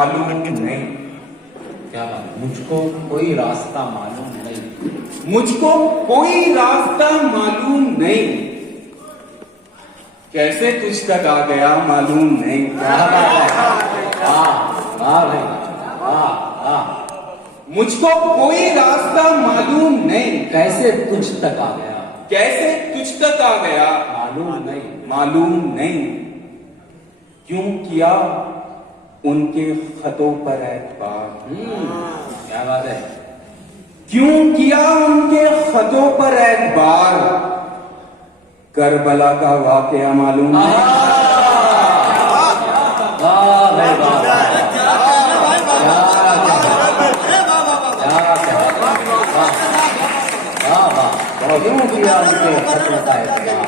मालूम नहीं। क्या बात, मुझको कोई रास्ता मालूम नहीं। मुझको कोई रास्ता मालूम नहीं, कैसे तुझ तक आ गया मालूम नहीं। क्या बात है, वाह वाह भाई, वाह वाह। मुझको कोई रास्ता मालूम नहीं, कैसे तुझ तक आ गया कैसे तुझ तक आ गया मालूम नहीं। मालूम नहीं। क्यों किया उनके खतों पर एतबार, क्या बात है। क्यों किया उनके खतों पर एतबार, करबला का वाकया मालूम नहीं। वाह भाई वाह, क्यों किया उनके खतों का एतबार,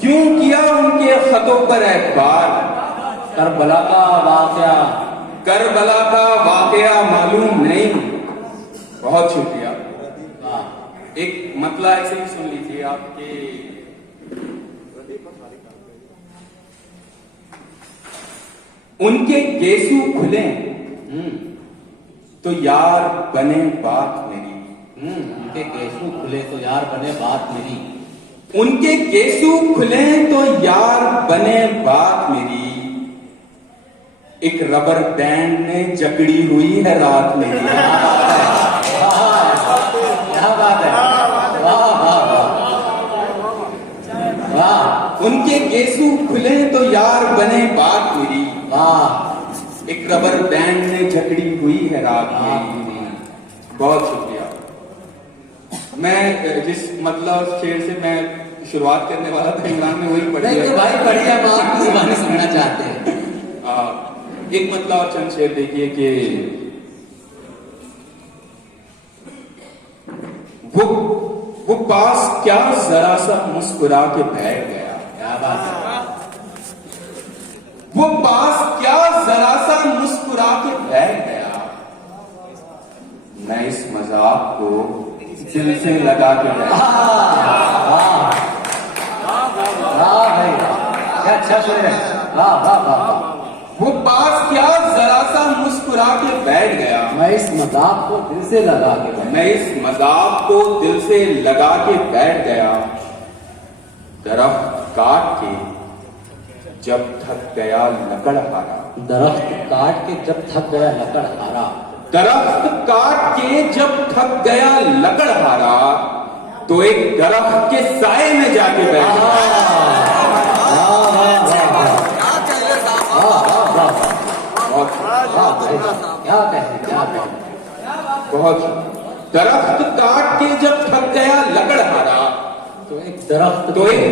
क्यों किया उनके खतों पर एतबार, करबला का वाकया करबला का वाकया मालूम नहीं। बहुत शुक्रिया। एक मतला ऐसे ही सुन लीजिए आपके। उनके गेसू खुले तो यार बने बात मेरी। उनके गेसू खुले तो यार बने बात मेरी। उनके गेसू खुले तो यार बने बात मेरी, एक रबर बैंड में जकड़ी हुई है रात मेरी। क्या बात है, वाह वाह वाह। उनके गेसू खुले तो यार बने बात मेरी, वाह। एक रबर बैंड में जकड़ी हुई है रात मेरी। बहुत शुक्रिया। मैं जिस मतलब शेर से मैं शुरुआत करने वाला था इमरान ने वही पढ़ नहीं दिया। तो भाई बढ़िया, हम आपकी जुबानी सुनना चाहते हैं। एक मतलब और चंद शेर देखिए कि वो पास क्या जरा सा मुस्कुरा के बैठ गया। क्या बात है। वो पास क्या जरा सा मुस्कुरा के बैठ गया, मैं इस मजाक को दिल से लगा के बैठा। वाह भाई, क्या अच्छा शेर है। वाह वाह वाह। वो पास क्या जरा सा मुस्कुरा के बैठ गया, मैं इस मजाक को दिल से लगा के बैठा। मैं इस मजाक को दिल से लगा के बैठ गया। दरख्त काट के जब थक गया लकड़हारा, दरख्त काट के जब थक गया लकड़हारा, दरख्त काट के जब थक गया लकड़हारा, तो एक दरख्त के साए में जाके बैठ गया। क्या कहें, क्या कहें। बहुत दरख्त काट के जब थक गया लकड़हारा, तो एक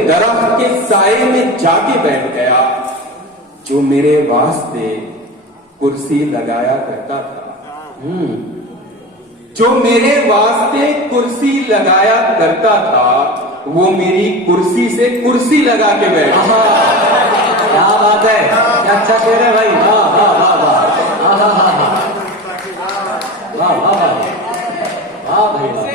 दरख्त के साए में जाके बैठ गया, जो मेरे वास्ते कुर्सी लगाया करता था। जो मेरे वास्ते कुर्सी लगाया करता था, वो मेरी कुर्सी से कुर्सी लगा के बैठा। क्या बात है, क्या अच्छा शेर है भाई। वाह वाह वाह वाह वाह वाह वाह भाई वाह।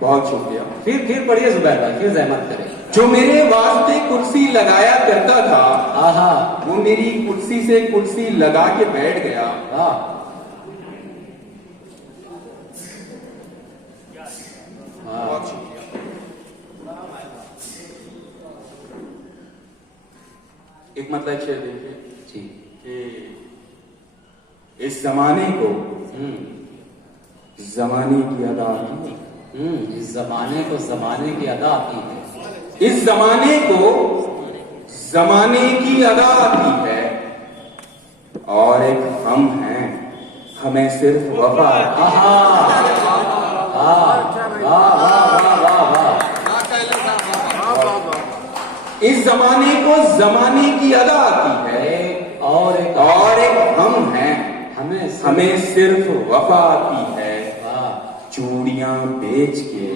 बहुत शुक्रिया। फिर पढ़िए जुबैर भाई, फिर जहमत करें। जो मेरे वास्ते कुर्सी लगाया करता था, आहा, वो मेरी कुर्सी से कुर्सी लगा के बैठ गया। वाह। बहुत शुक्रिया। एक मतलब शेर देखिए कि इस जमाने को जमाने की अदा आती है। इस जमाने को जमाने की अदा आती है। इस जमाने को जमाने की अदा आती है, और एक हम हैं, हमें सिर्फ वफा आती है। इस जमाने को जमाने की अदा आती है, और एक हम हैं, हमें सिर्फ वफा आती है। चूड़ियां बेच के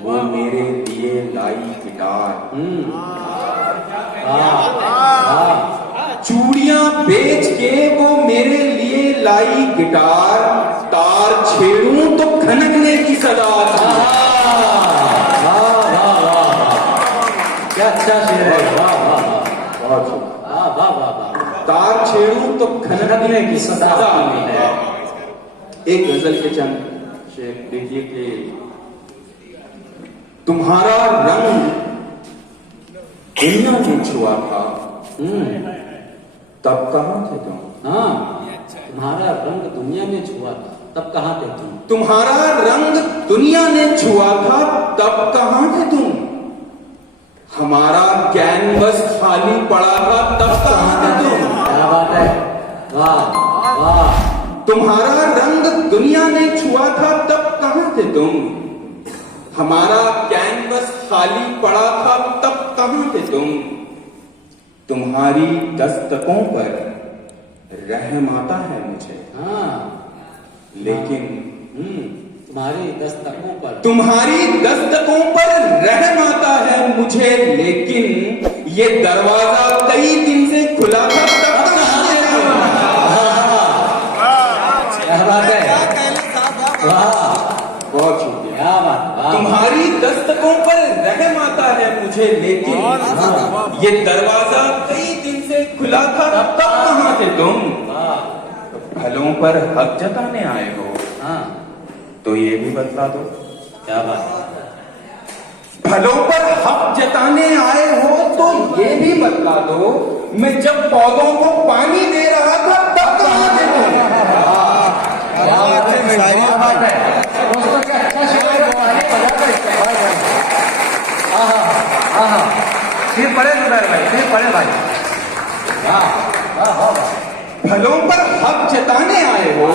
वो मेरे लिए लाई गिटार, चूड़ियां बेच के वो मेरे लिए लाई गिटार, तार छेड़ूं तो खनकने की सदा आती है। क्या अच्छा शेर है। वाह वाह वाह, बहुत शुक्रिया। वाह वाह वाह। तार छेड़ूं तो खनक भटकने की सजा मिली है। एक गजल के चंद शेर देखिए कि तुम्हारा रंग दुनिया ने छुआ था, तब कहां थे तुम। हाँ, तुम्हारा रंग दुनिया ने छुआ था, तब कहां थे तुम। तुम्हारा रंग दुनिया ने छुआ था, तब कहां थे तुम। हमारा कैनवस खाली पड़ा था, तब कहां थे तुम। क्या बात है, वाह वाह। तुम्हारा रंग दुनिया ने छुआ था, तब कहां थे तुम। हमारा कैनवस खाली पड़ा था, तब कहां थे तुम। तुम्हारी दस्तकों पर रहम आता है मुझे, हाँ, लेकिन तुम्हारी दस्तकों पर, तुम्हारी दस्तकों पर रहम आता है मुझे, लेकिन ये दरवाजा कई दिन से खुला था, तब कहां थे तुम। क्या बात है, वाह, बहुत शुक्रिया। क्या बात, वाह। तुम्हारी दस्तकों पर रहम आता है मुझे, लेकिन ये दरवाजा कई दिन से खुला था, तब कहां थे तुम। फलों पर हक जताने आए हो, हाँ, तो ये भी बतला दो। क्या बात। फलों पर हक जताने आए हो तो ये भी बतला दो, मैं जब पौधों को पानी दे रहा था, तब कहां थे तुम। क्या बात है, क्या बात है। दोस्तों क्या अच्छा शेर है, वो आगे बजाते हैं, भाई भाई। आहा, आहा, फिर पढ़े जुबैर भाई, फिर पढ़े भाई। वाह वाह वाह। फलों पर हक जताने आए हो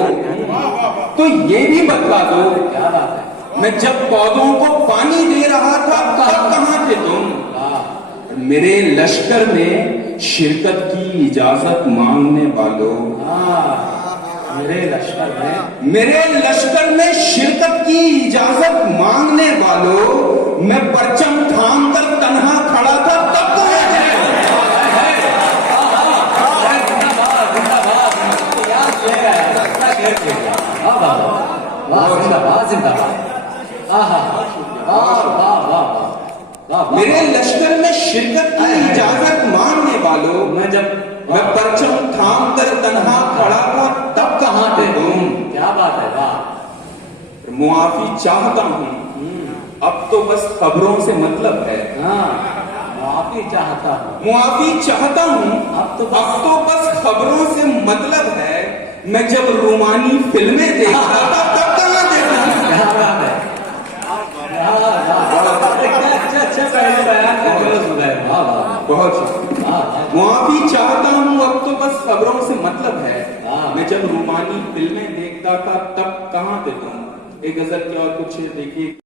तो ये भी बतला दो, क्या बात है। मैं जब पौधों को पानी दे रहा था, तब कहां थे तुम। वाह, मेरे लश्कर में शिरकत की इजाजत मांगने वालों, हाँ, मेरे लश्कर में, मेरे लश्कर में शिरकत की इजाजत मांगने वालों, मैं परचम थाम कर तन्हा खड़ा था, तब कहां थे। मेरे लश्कर में शिरकत की इजाजत मांगने वालों, मैं परचम थाम कर तन्हा खड़ा था, तब कहां थे तुम। क्या बात है, वाह। मुआफी चाहता हूं, अब तो बस खबरों से मतलब है। हाँ, माफी चाहता हूँ, मुआफी चाहता हूं, अब तो बस खबरों से मतलब है। मैं जब रोमानी फिल्में देखता था, तब कहां थे तुम। क्या बात है, अच्छा पहले बयान कर रहे हो जुबैर, वाह वाह बहुत वाह। मुआफी चाहता हूं, अब तो बस खबरों से मतलब है। हाँ। मैं जब रोमानी फिल्में देखता था, तब कहां थे तुम। एक गजल के और कुछ शेर देखिए।